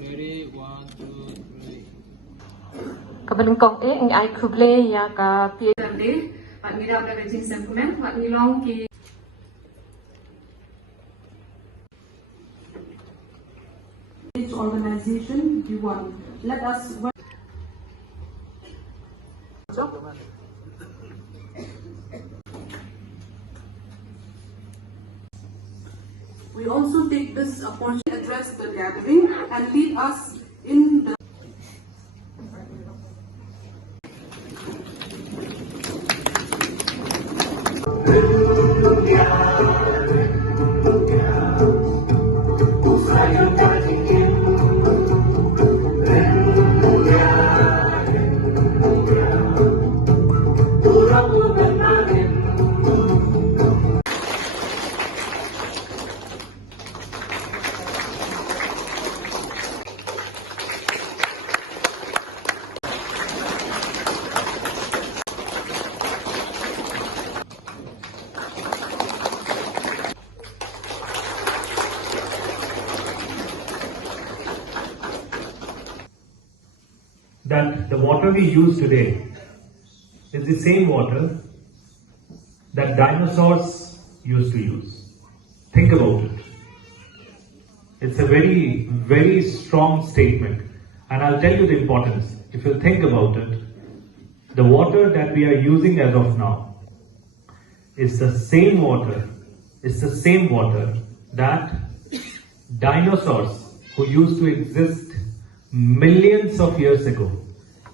Ready, 1, 2, 3. Kabalungkong ay kuble ya ka pi. Bạn nghĩ đâu là chính sách của mình, bạn nghĩ long kỳ. Which organization you want? Let us. We also take this opportunity to address the gathering and lead us in the. That the water we use today is the same water that dinosaurs used to use. Think about it. It's a very, very strong statement, and I'll tell you the importance. If you think about it, the water that we are using as of now is the same water, that dinosaurs who used to exist millions of years ago,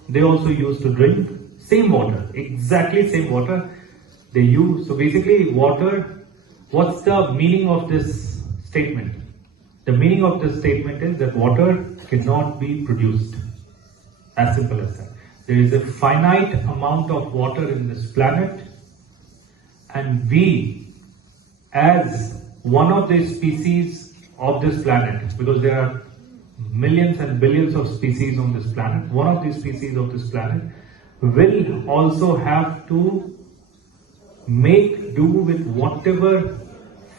they also used to drink same water, exactly same water they use. So basically water, what's the meaning of this statement? The meaning of this statement is that water cannot be produced. As simple as that. There is a finite amount of water in this planet, and we, as one of the species of this planet, because there are millions and billions of species on this planet, one of these species of this planet will also have to make do with whatever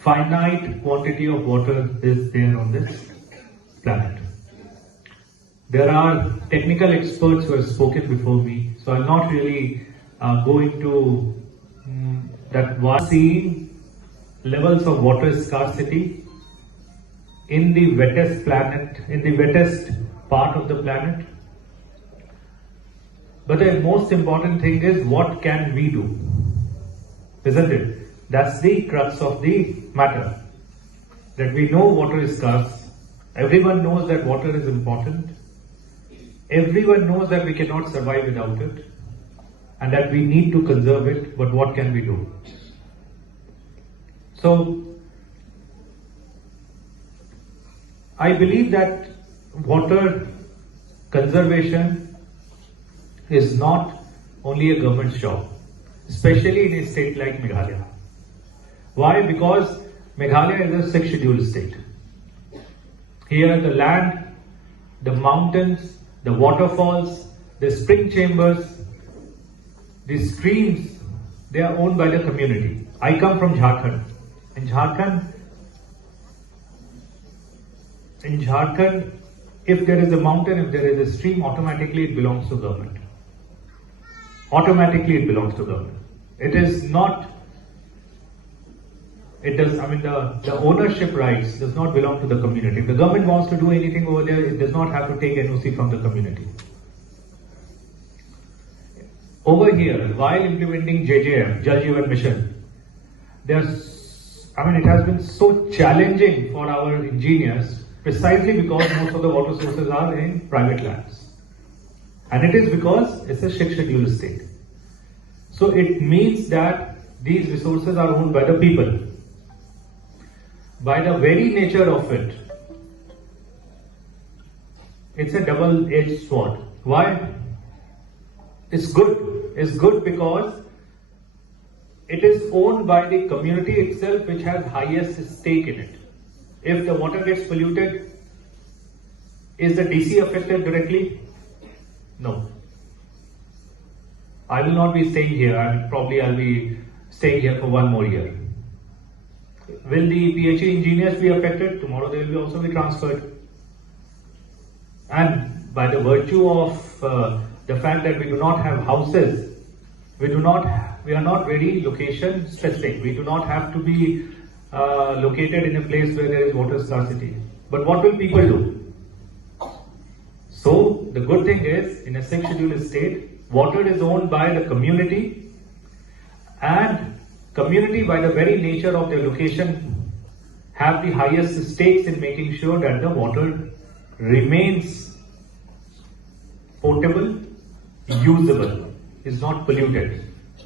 finite quantity of water is there on this planet. There are technical experts who have spoken before me, so I'll not really go into that. Seeing levels of water scarcity in the wettest planet, in the wettest part of the planet. But the most important thing is, what can we do? Isn't it? That's the crux of the matter. That we know water is scarce. Everyone knows that water is important. Everyone knows that we cannot survive without it, and that we need to conserve it, but what can we do? So, I believe that water conservation is not only a government's job, especially in a state like Meghalaya. Why? Because Meghalaya is a 6th scheduled state. Here the land, the mountains, the waterfalls, the spring chambers, the streams, they are owned by the community. I come from Jharkhand. In Jharkhand, if there is a mountain, if there is a stream, automatically it belongs to government. Automatically it belongs to government. It is not, the ownership rights does not belong to the community. If the government wants to do anything over there, it does not have to take NOC from the community. Over here, while implementing JJM, Jal Jeevan Mission, it has been so challenging for our engineers, precisely because most of the water sources are in private lands. And it is because it's a 6th scheduled state. So it means that these resources are owned by the people. By the very nature of it, it's a double-edged sword. Why? It's good. It's good because it is owned by the community itself, which has highest stake in it. If the water gets polluted, is the DC affected directly? No. I will not be staying here. I'll be staying here for one more year. Will the PHE engineers be affected? Tomorrow they will also be transferred. and by the virtue of the fact that we do not have houses, we are not very location specific. We do not have to be located in a place where there is water scarcity. But what will people do? So the good thing is, in a 6th scheduled state, water is owned by the community, and community by the very nature of their location have the highest stakes in making sure that the water remains potable, usable, is not polluted.